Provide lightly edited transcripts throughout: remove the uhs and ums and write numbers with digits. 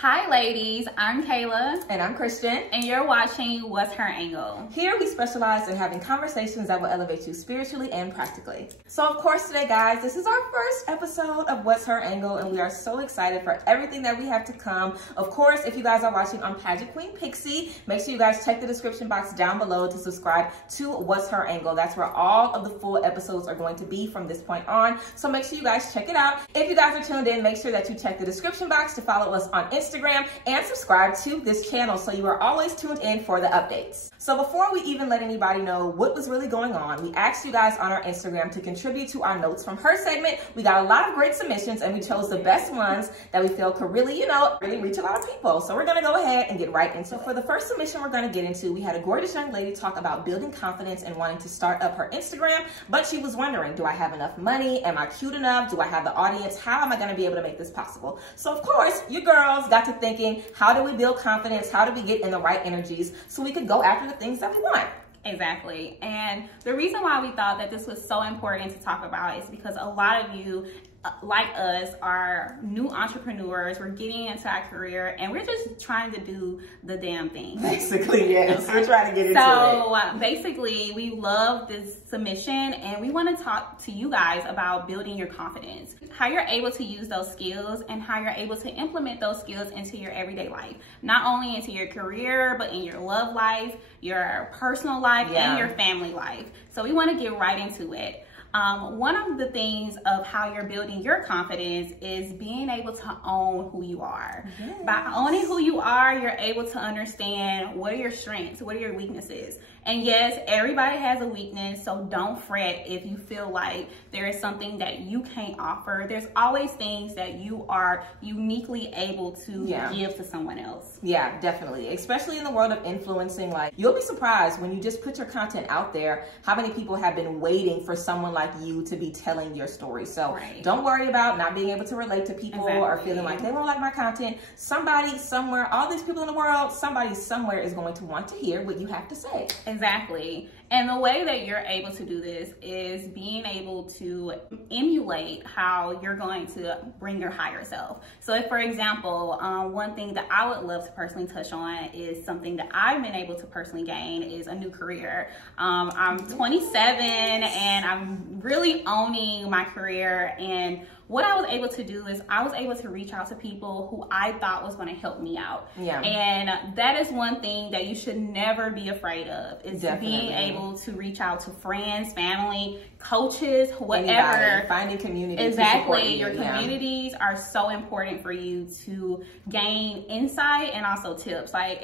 Hi ladies, I'm Kayla. And I'm Kristen. And you're watching What's Her Angle? Here we specialize in having conversations that will elevate you spiritually and practically. So of course today guys, this is our first episode of What's Her Angle and we are so excited for everything that we have to come. Of course, if you guys are watching on Pageant Queen Pixie, make sure you guys check the description box down below to subscribe to What's Her Angle. That's where all of the full episodes are going to be from this point on. So make sure you guys check it out. If you guys are tuned in, make sure that you check the description box to follow us on Instagram and subscribe to this channel so you are always tuned in for the updates. So before we even let anybody know what was really going on, we asked you guys on our Instagram to contribute to our notes from her segment. We got a lot of great submissions and we chose the best ones that we feel could really, really reach a lot of people. So we're gonna go ahead and get right into it. For the first submission we're gonna get into, we had a gorgeous young lady talk about building confidence and wanting to start up her Instagram, but she was wondering, do I have enough money? Am I cute enough? Do I have the audience? How am I gonna be able to make this possible? So of course, you girls got to thinking, how do we build confidence? How do we get in the right energies so we could go after the things that we want? Exactly. And the reason why we thought that this was so important to talk about is because a lot of you, like us, are new entrepreneurs. We're getting into our career and we're just trying to do the damn thing. Basically, yes. We're trying to get into it. So basically, we love this submission and we want to talk to you guys about building your confidence, how you're able to use those skills and how you're able to implement those skills into your everyday life, not only into your career, but in your love life, your personal life, and your family life. So we want to get right into it. One of the things of how you're building your confidence is being able to own who you are. Yes. By owning who you are, you're able to understand what are your strengths, what are your weaknesses. And yes, everybody has a weakness, so don't fret if you feel like there is something that you can't offer. There's always things that you are uniquely able to give to someone else. Yeah, definitely. Especially in the world of influencing, like you'll be surprised when you just put your content out there, how many people have been waiting for someone like you to be telling your story. So don't worry about not being able to relate to people or feeling like they won't like my content. Somebody somewhere, all these people in the world, somebody somewhere is going to want to hear what you have to say. Exactly. And the way that you're able to do this is being able to emulate how you're going to bring your higher self. So if, for example, one thing that I would love to personally touch on is something that I've been able to personally gain is a new career. I'm 27 and I'm really owning my career, and what I was able to do is I was able to reach out to people who I thought was going to help me out. Yeah. And that is one thing that you should never be afraid of, is being able to reach out to friends, family, coaches, whatever. Anybody. Finding community. Exactly. Your communities are so important for you to gain insight and also tips. Like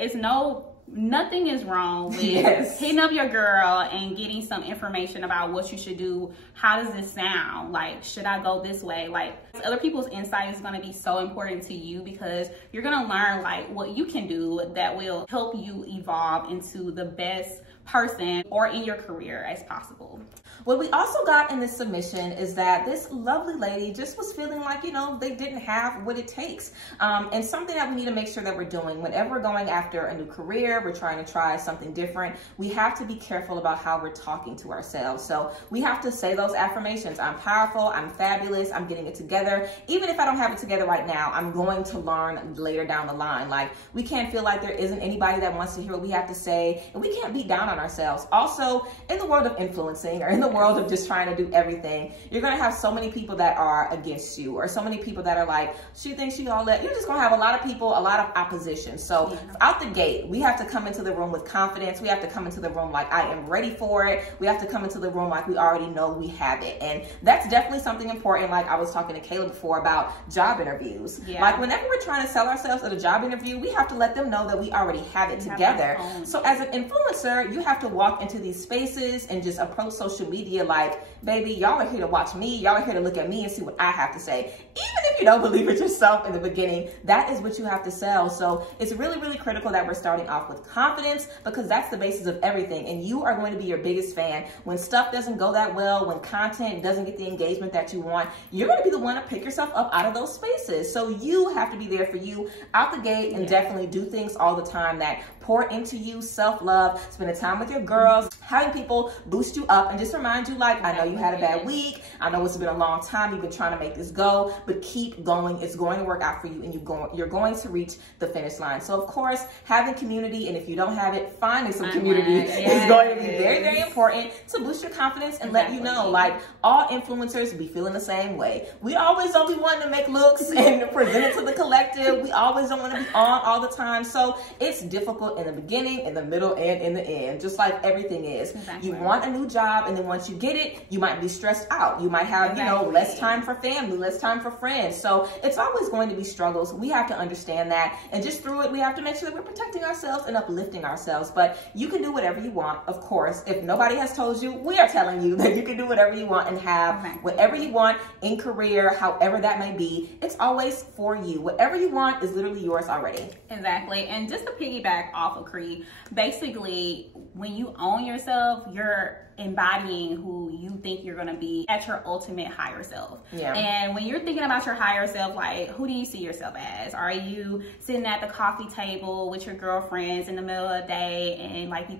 nothing is wrong with hitting up your girl and getting some information about what you should do. How does this sound? Like, should I go this way? Like, other people's insight is going to be so important to you because you're going to learn like what you can do that will help you evolve into the best person or in your career as possible. What we also got in this submission is that this lovely lady just was feeling like, they didn't have what it takes. And something that we need to make sure that we're doing whenever we're going after a new career, we're trying to try something different, we have to be careful about how we're talking to ourselves. So we have to say those affirmations. I'm powerful, I'm fabulous, I'm getting it together. Even if I don't have it together right now, I'm going to learn later down the line. Like, we can't feel like there isn't anybody that wants to hear what we have to say, and we can't beat down on ourselves. Also, in the world of influencing or in the world of just trying to do everything, you're going to have so many people that are against you, or so many people that are like, she thinks she all that. You're just going to have a lot of people, a lot of opposition. So out the gate, we have to come into the room with confidence. We have to come into the room like, I am ready for it. We have to come into the room like we already know we have it. And that's definitely something important. Like I was talking to Kayla before about job interviews. Like whenever we're trying to sell ourselves at a job interview, we have to let them know that we already have it together. So as an influencer, you have to walk into these spaces and just approach social media like, baby, y'all are here to watch me. Y'all are here to look at me and see what I have to say. Even if you don't believe it yourself in the beginning, that is what you have to sell. So it's really, really critical that we're starting off with confidence, because that's the basis of everything. And you are going to be your biggest fan. When stuff doesn't go that well, when content doesn't get the engagement that you want, you're going to be the one to pick yourself up out of those spaces. So you have to be there for you out the gate and definitely do things all the time that pour into you, self-love, spending time with your girls, having people boost you up, and just remember remind you, like, I know you had a bad week. I know it's been a long time. You've been trying to make this go, but keep going. It's going to work out for you, and you're going to reach the finish line. So of course, having community, and if you don't have it, finding some community is going to be very, very important to boost your confidence and let you know, like, all influencers be feeling the same way. We always don't be wanting to make looks and present it to the collective. We always don't want to be on all the time. So it's difficult in the beginning, in the middle, and in the end, just like everything is. Exactly. You want a new job, and then once you get it, you might be stressed out. You might have, you know, less time for family, less time for friends. So it's always going to be struggles. We have to understand that. And just through it, we have to make sure that we're protecting ourselves and uplifting ourselves. But you can do whatever you want, of course. If nobody has told you, we are telling you that you can do whatever you want and have whatever you want in career, however that may be. It's always for you. Whatever you want is literally yours already. Exactly. And just to piggyback off of Cree, basically, when you own yourself, you're embodying who you think you're going to be at your ultimate higher self. And when you're thinking about your higher self, like, who do you see yourself as? Are you sitting at the coffee table with your girlfriends in the middle of the day, and like you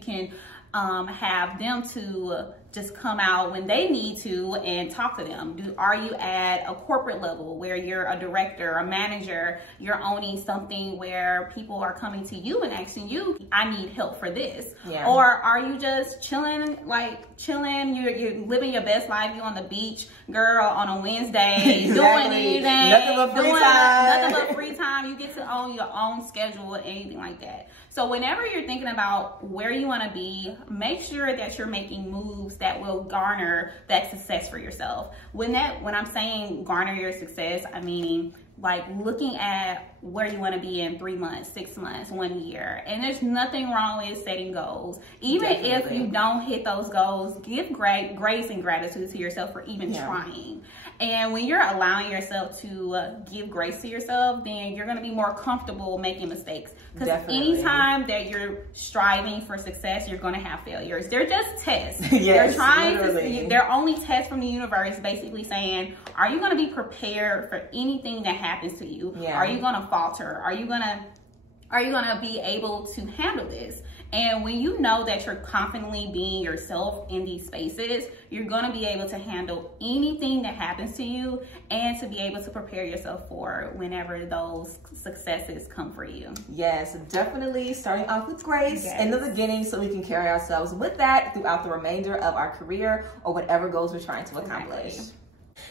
can have them to just come out when they need to and talk to them? Are you at a corporate level where you're a director, a manager, you're owning something where people are coming to you and asking you, I need help for this? Or are you just chilling, you're living your best life, you're on the beach, girl, on a Wednesday, doing anything, nothing but free time. You get to own your own schedule or anything like that. So whenever you're thinking about where you want to be, make sure that you're making moves that will garner that success for yourself. When I'm saying garner your success, I mean like looking at where you want to be in 3 months, 6 months, 1 year. And there's nothing wrong with setting goals. Even if you don't hit those goals, give grace and gratitude to yourself for even trying. And when you're allowing yourself to give grace to yourself, then you're going to be more comfortable making mistakes. Because anytime that you're striving for success, you're going to have failures. They're just tests. They're only tests from the universe, basically saying, are you going to be prepared for anything that happens to you? Are you going to falter? Are you going to be able to handle this? And when you know that you're confidently being yourself in these spaces, you're going to be able to handle anything that happens to you and to be able to prepare yourself for whenever those successes come for you. Yes, definitely starting off with grace in the beginning so we can carry ourselves with that throughout the remainder of our career or whatever goals we're trying to accomplish.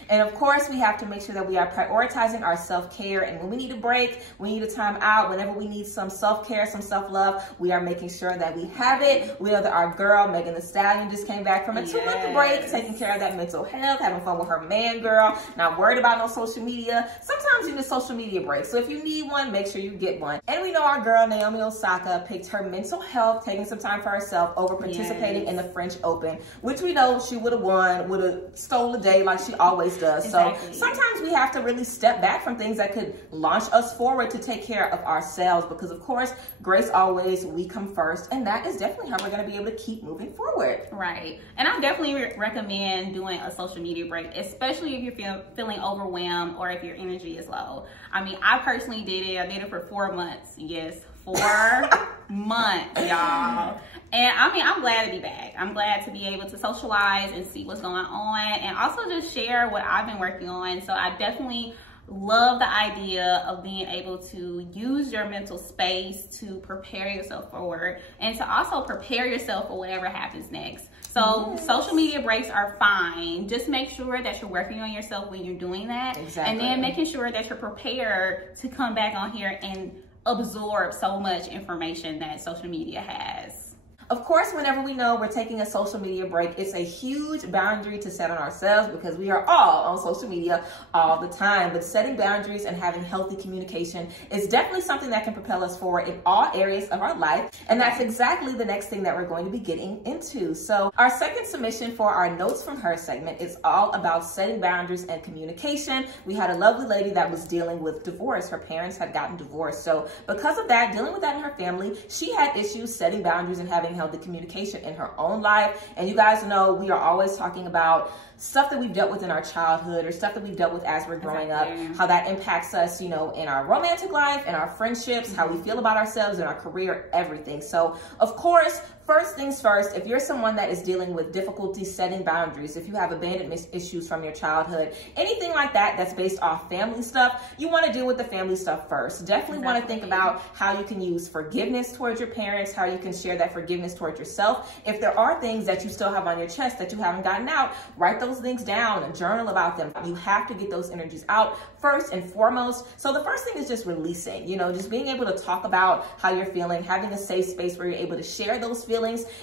And of course, we have to make sure that we are prioritizing our self-care. And when we need a break, we need a time out, whenever we need some self-care, some self-love, we are making sure that we have it. We know that our girl, Megan Thee Stallion, just came back from a 2-month break, taking care of that mental health, having fun with her man, girl, not worried about no social media. Sometimes you need a social media break. So if you need one, make sure you get one. And we know our girl, Naomi Osaka, picked her mental health, taking some time for herself over participating in the French Open, which we know she would have won, would have stole the day like she always does. So sometimes we have to really step back from things that could launch us forward to take care of ourselves, because of course, grace always, we come first, and that is definitely how we're going to be able to keep moving forward. Right. And I definitely recommend doing a social media break, especially if you're feeling overwhelmed or if your energy is low. I mean, I personally did it. I did it for 4 months. Yes, 4 months, y'all. And I mean, I'm glad to be back. I'm glad to be able to socialize and see what's going on, and also just share what I've been working on. So I definitely love the idea of being able to use your mental space to prepare yourself forward and to also prepare yourself for whatever happens next. So social media breaks are fine. Just make sure that you're working on yourself when you're doing that. And then making sure that you're prepared to come back on here and absorb so much information that social media has. Of course, whenever we know we're taking a social media break, it's a huge boundary to set on ourselves, because we are all on social media all the time. But setting boundaries and having healthy communication is definitely something that can propel us forward in all areas of our life. And that's exactly the next thing that we're going to be getting into. So our second submission for our Notes from Her segment is all about setting boundaries and communication. We had a lovely lady that was dealing with divorce. Her parents had gotten divorced. So because of that, dealing with that in her family, she had issues setting boundaries and having healthy communication in her own life. And you guys know we are always talking about stuff that we've dealt with in our childhood or stuff that we've dealt with as we're growing up, how that impacts us, you know, in our romantic life, in our friendships, how we feel about ourselves, in our career, everything. So of course, First things first, if you're someone that is dealing with difficulty setting boundaries, if you have abandonment issues from your childhood, anything like that that's based off family stuff, you want to deal with the family stuff first. Definitely want to think about how you can use forgiveness towards your parents, how you can share that forgiveness towards yourself. If there are things that you still have on your chest that you haven't gotten out, write those things down and journal about them. You have to get those energies out first and foremost. So the first thing is just releasing, you know, just being able to talk about how you're feeling, having a safe space where you're able to share those feelings.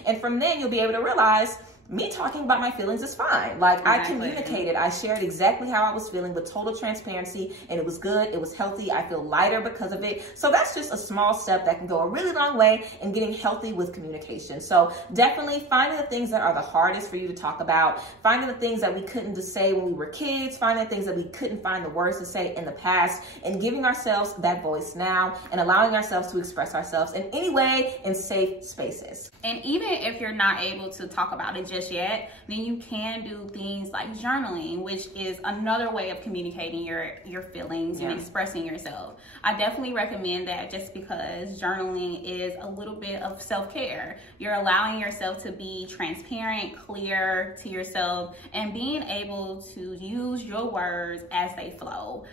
And from then you'll be able to realize me talking about my feelings is fine. Like, exactly. I communicated, I shared exactly how I was feeling with total transparency, and it was good, it was healthy, I feel lighter because of it. So that's just a small step that can go a really long way in getting healthy with communication. So definitely finding the things that are the hardest for you to talk about, finding the things that we couldn't just say when we were kids, finding the things that we couldn't find the words to say in the past, and giving ourselves that voice now, and allowing ourselves to express ourselves in any way in safe spaces. And even if you're not able to talk about it just yet, then you can do things like journaling, which is another way of communicating your feelings and expressing yourself. I definitely recommend that, just because journaling is a little bit of self-care. You're allowing yourself to be transparent, clear to yourself, and being able to use your words as they flow.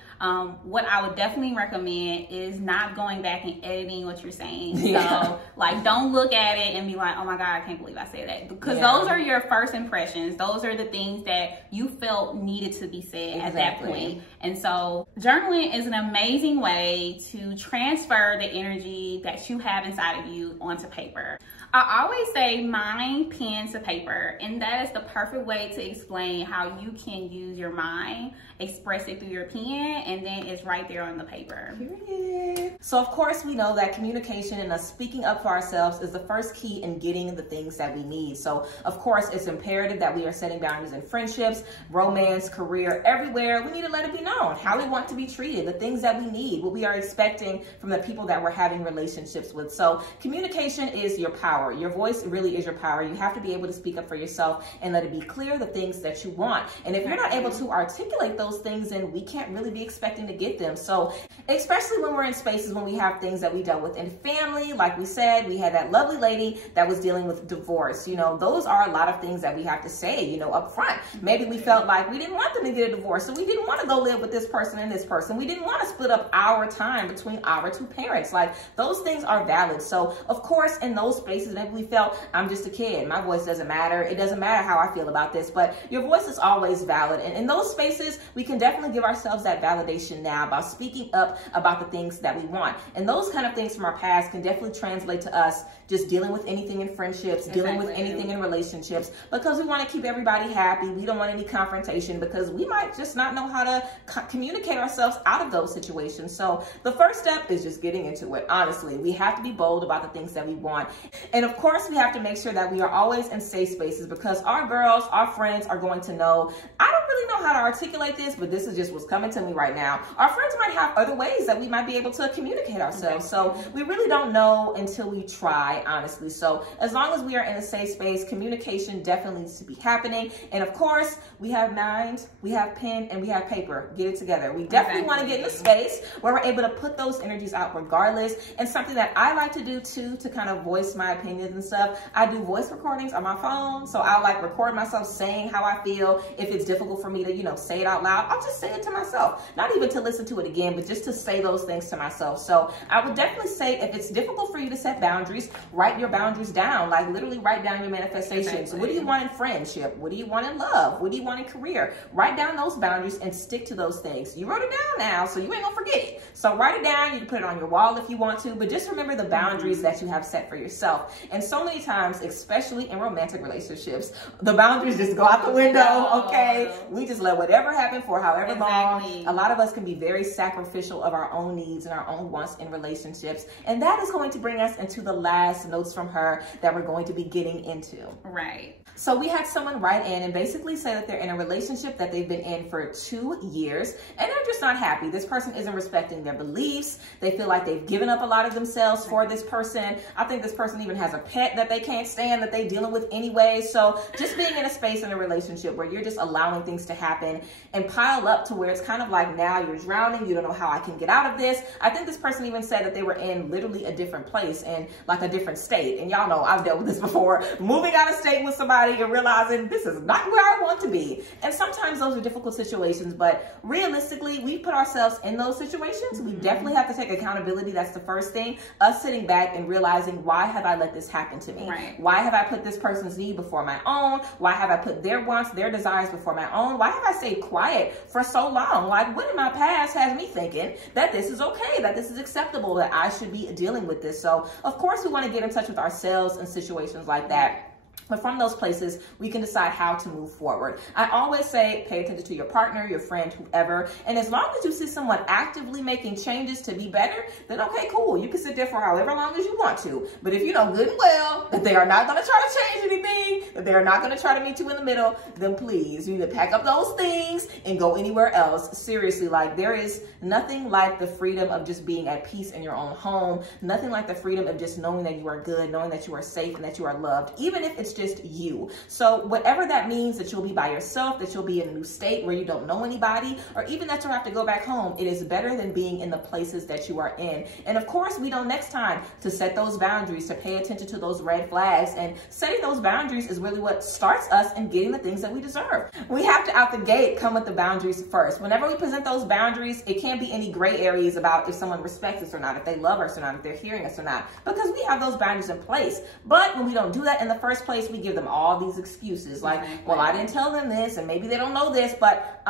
What I would definitely recommend is not going back and editing what you're saying. So like, don't look at it and be like, oh my God, I can't believe I said that. Because those are your first impressions. Those are the things that you felt needed to be said at that point. And so journaling is an amazing way to transfer the energy that you have inside of you onto paper. I always say mind, pen to paper, and that is the perfect way to explain how you can use your mind, express it through your pen, and then it's right there on the paper. Period. So of course we know that communication and us speaking up for ourselves is the first key in getting the things that we need. So of course it's imperative that we are setting boundaries in friendships, romance, career, everywhere. We need to let it be known how we want to be treated, the things that we need, what we are expecting from the people that we're having relationships with. So communication is your power. Your voice really is your power. You have to be able to speak up for yourself and let it be clear the things that you want. And if you're not able to articulate those things, then we can't really be expecting to get them. So especially when we're in spaces when we have things that we dealt with in family, like we said, we had that lovely lady that was dealing with divorce. You know, those are a lot of things that we have to say, you know, up front. Maybe we felt like we didn't want them to get a divorce, so we didn't want to go live with this person and this person. We didn't want to split up our time between our two parents. Like, those things are valid. So of course, in those spaces, maybe we felt, I'm just a kid, my voice doesn't matter, it doesn't matter how I feel about this, but your voice is always valid. And in those spaces, we can definitely give ourselves that validation now about speaking up about the things that we want. And those kind of things from our past can definitely translate to us just dealing with anything in friendships, dealing with anything in relationships, because we want to keep everybody happy. We don't want any confrontation, because we might just not know how to communicate ourselves out of those situations. So the first step is just getting into it. Honestly, we have to be bold about the things that we want. And of course, we have to make sure that we are always in safe spaces, because our girls, our friends are going to know, I don't really know how to articulate this, but this is just what's coming to me right now. Our friends might have other ways that we might be able to communicate ourselves. So we really don't know until we try, honestly. So as long as we are in a safe space, communication definitely needs to be happening. And of course, we have minds, we have pen, and we have paper. Get it together. We definitely want to get in a space where we're able to put those energies out regardless. And something that I like to do too, to kind of voice my opinions and stuff, I do voice recordings on my phone. So I'll like record myself saying how I feel. If it's difficult for me to, you know, say it out loud, I'll just say it to myself. Not even to listen to it again, but just to say those things to myself. So I would definitely say, if it's difficult for you to set boundaries, write your boundaries down. Like, literally write down your manifestations. What do you want in friendship? What do you want in love? What do you want in career? Write down those boundaries and stick to those things. You wrote it down now, so you ain't gonna forget it. So write it down. You can put it on your wall if you want to, but just remember the boundaries that you have set for yourself. And so many times, especially in romantic relationships, the boundaries just go out the window, okay? We just let whatever happen for however long. A lot of us can be very sacrificial of our own needs and our own wants in relationships. And that is going to bring us into the last notes from her that we're going to be getting into. Right. So we had someone write in and basically say that they're in a relationship that they've been in for 2 years and they're just not happy. This person isn't respecting their beliefs. They feel like they've given up a lot of themselves for this person. I think this person even has a pet that they can't stand that they're dealing with anyway. So just being in a space in a relationship where you're just allowing things to happen and pile up to where it's kind of like now you're drowning. You don't know how I can get out of this. I think this person even said that they were in literally a different place and like a different state. And y'all know I've dealt with this before. Moving out of state with somebody and realizing this is not where I want to be. And sometimes those are difficult situations, but realistically, we put ourselves in those situations. We definitely have to take accountability. That's the first thing. Us sitting back and realizing, why have I let this happen to me? Right. Why have I put this person's need before my own? Why have I put their wants, their desires before my own? Why have I stayed quiet for so long? Like, what in my past has me thinking that this is okay, that this is acceptable, that I should be dealing with this? So of course we want to get in touch with ourselves in situations like that. But from those places, we can decide how to move forward. I always say, pay attention to your partner, your friend, whoever. And as long as you see someone actively making changes to be better, then okay, cool. You can sit there for however long as you want to. But if you know good and well that they are not going to try to change anything, that they are not going to try to meet you in the middle, then please, you need to pack up those things and go anywhere else. Seriously, like there is nothing like the freedom of just being at peace in your own home. Nothing like the freedom of just knowing that you are good, knowing that you are safe and that you are loved, even if it's just you. So whatever that means, that you'll be by yourself, that you'll be in a new state where you don't know anybody, or even that you'll have to go back home, it is better than being in the places that you are in. And of course, we know next time to set those boundaries, to pay attention to those red flags, and setting those boundaries is really what starts us in getting the things that we deserve. We have to out the gate come with the boundaries first. Whenever we present those boundaries, it can't be any gray areas about if someone respects us or not, if they love us or not, if they're hearing us or not, because we have those boundaries in place. But when we don't do that in the first place, we give them all these excuses like, well, I didn't tell them this and maybe they don't know this, but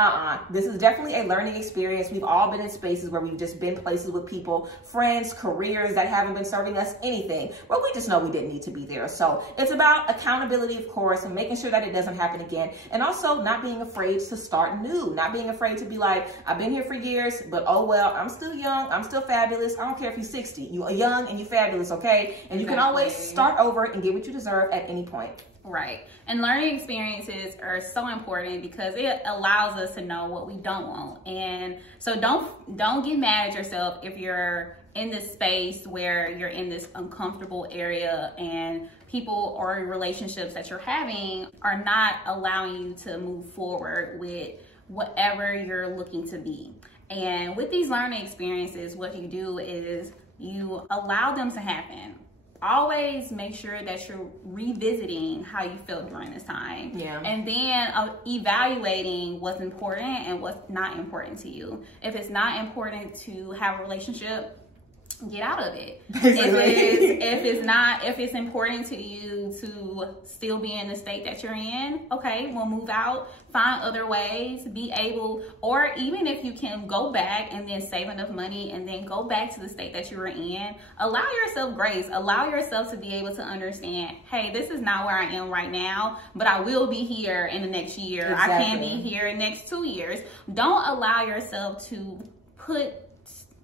this is definitely a learning experience. We've all been in spaces where we've just been places with people, friends, careers that haven't been serving us anything, but we just know we didn't need to be there. So it's about accountability, of course, and making sure that it doesn't happen again. And also not being afraid to start new, not being afraid to be like, I've been here for years, but oh well, I'm still young, I'm still fabulous. I don't care if you're 60, you are young and you're fabulous, okay? And you can always start over and get what you deserve at any point. Right. And learning experiences are so important because it allows us to know what we don't want. And so don't get mad at yourself if you're in this space where you're in this uncomfortable area and people or relationships that you're having are not allowing you to move forward with whatever you're looking to be. And with these learning experiences, what you do is you allow them to happen. Always make sure that you're revisiting how you felt during this time. Yeah. And then evaluating what's important and what's not important to you. If it's not important to have a relationship, get out of it. If it's important to you to still be in the state that you're in, okay, we'll move out, find other ways, be able, or even if you can go back and then save enough money and then go back to the state that you were in, allow yourself grace, allow yourself to be able to understand, hey, this is not where I am right now, but I will be here in the next year. Exactly. I can be here in the next 2 years. Don't allow yourself to put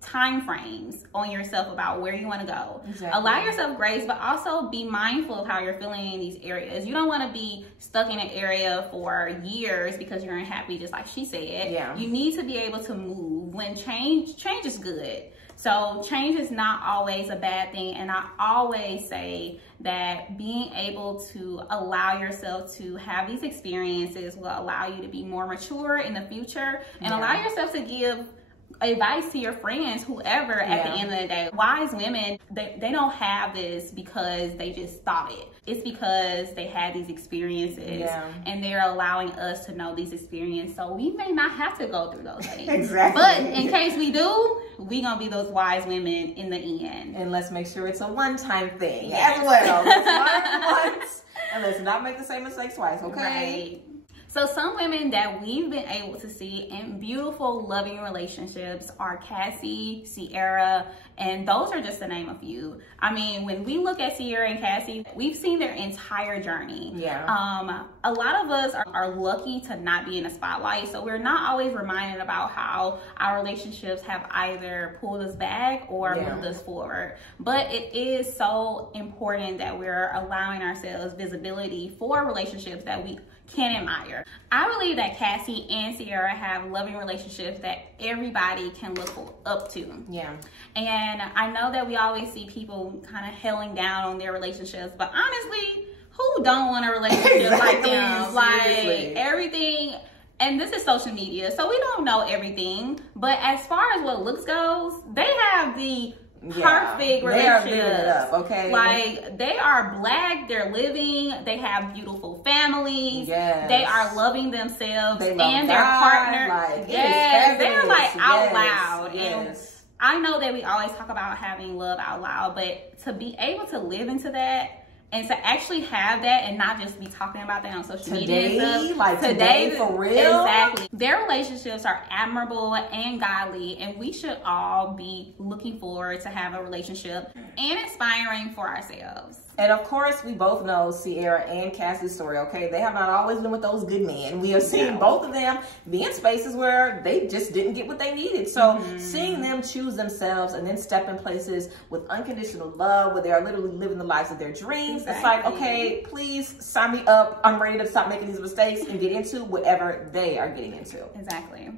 time frames on yourself about where you want to go. Exactly. Allow yourself grace, but also be mindful of how you're feeling in these areas. You don't want to be stuck in an area for years because you're unhappy, just like she said. Yeah. You need to be able to move. When change is good. So change is not always a bad thing. And I always say that being able to allow yourself to have these experiences will allow you to be more mature in the future and allow yourself to give advice to your friends, whoever, at the end of the day. Wise women, they don't have this because they just thought it. It's because they had these experiences and they're allowing us to know these experiences. So we may not have to go through those things. Exactly. But in case we do, we're going to be those wise women in the end. And let's make sure it's a one-time thing as well. Let's learn once and let's not make the same mistakes twice, okay? Right. So some women that we've been able to see in beautiful, loving relationships are Cassie, Sierra, and those are just to name a few. I mean, when we look at Sierra and Cassie, we've seen their entire journey. Yeah. A lot of us are lucky to not be in the spotlight, so we're not always reminded about how our relationships have either pulled us back or moved us forward. But it is so important that we're allowing ourselves visibility for relationships that we can admire. I believe that Cassie and Sierra have loving relationships that everybody can look up to. Yeah. And I know that we always see people kind of hailing down on their relationships, but honestly, who don't want a relationship like them? Like everything, and this is social media, so we don't know everything, but as far as what looks goes, they have the perfect relationship. They are living it up, okay? Like, they are black, they're living, they have beautiful families, they are loving themselves and their partner. Like, they're like out loud. And I know that we always talk about having love out loud, but to be able to live into that and to actually have that and not just be talking about that on social media and stuff. Like today, for real? Exactly. Their relationships are admirable and godly, and we should all be looking forward to have a relationship and inspiring for ourselves. And of course, we both know Sierra and Cassie's story, okay? They have not always been with those good men. We have seen both of them be in spaces where they just didn't get what they needed. So seeing them choose themselves and then step in places with unconditional love, where they are literally living the lives of their dreams, it's like, okay, please sign me up. I'm ready to stop making these mistakes and get into whatever they are getting into. Exactly.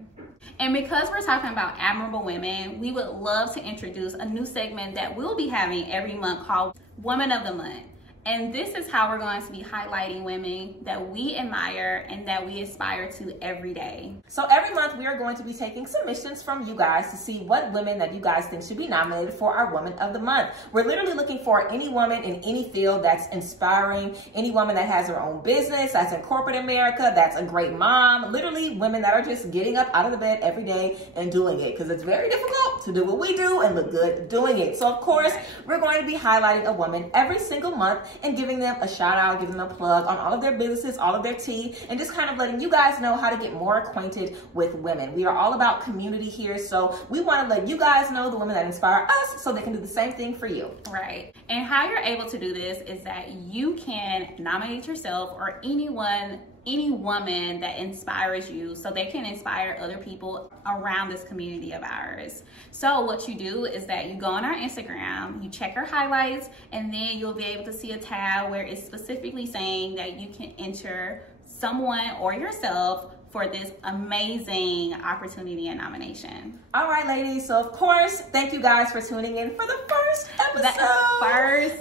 And because we're talking about admirable women, we would love to introduce a new segment that we'll be having every month called Woman of the Month. And this is how we're going to be highlighting women that we admire and that we aspire to every day. So every month we are going to be taking submissions from you guys to see what women that you guys think should be nominated for our Woman of the Month. We're literally looking for any woman in any field that's inspiring, any woman that has her own business, that's in corporate America, that's a great mom, literally women that are just getting up out of the bed every day and doing it, because it's very difficult to do what we do and look good doing it. So of course, we're going to be highlighting a woman every single month and giving them a shout out, giving them a plug on all of their businesses, all of their tea, and just kind of letting you guys know how to get more acquainted with women. We are all about community here, so we want to let you guys know the women that inspire us so they can do the same thing for you. Right. And how you're able to do this is that you can nominate yourself or any woman that inspires you so they can inspire other people around this community of ours. So what you do is that you go on our Instagram, you check our highlights, and then you'll be able to see a tab where it's specifically saying that you can enter someone or yourself for this amazing opportunity and nomination. All right, ladies. So of course, thank you guys for tuning in for the first episode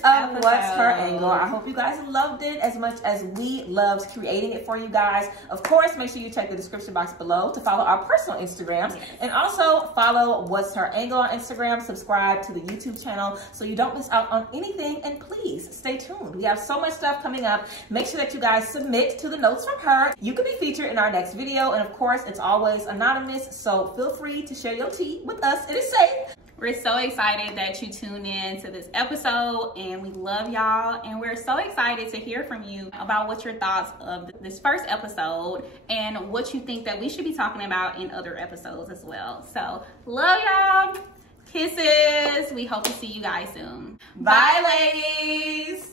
of What's Her Angle. I hope you guys loved it as much as we loved creating it for you guys. Of course, make sure you check the description box below to follow our personal Instagrams, and also follow What's Her Angle on Instagram. Subscribe to the YouTube channel so you don't miss out on anything, and please stay tuned. We have so much stuff coming up. Make sure that you guys submit to the notes from her. You could be featured in our next video, and of course, it's always anonymous, so feel free to share your tea with us. It is safe. We're so excited that you tuned in to this episode, and we love y'all, and we're so excited to hear from you about what your thoughts of this first episode and what you think that we should be talking about in other episodes as well. So love y'all. Kisses. We hope to see you guys soon. Bye, ladies.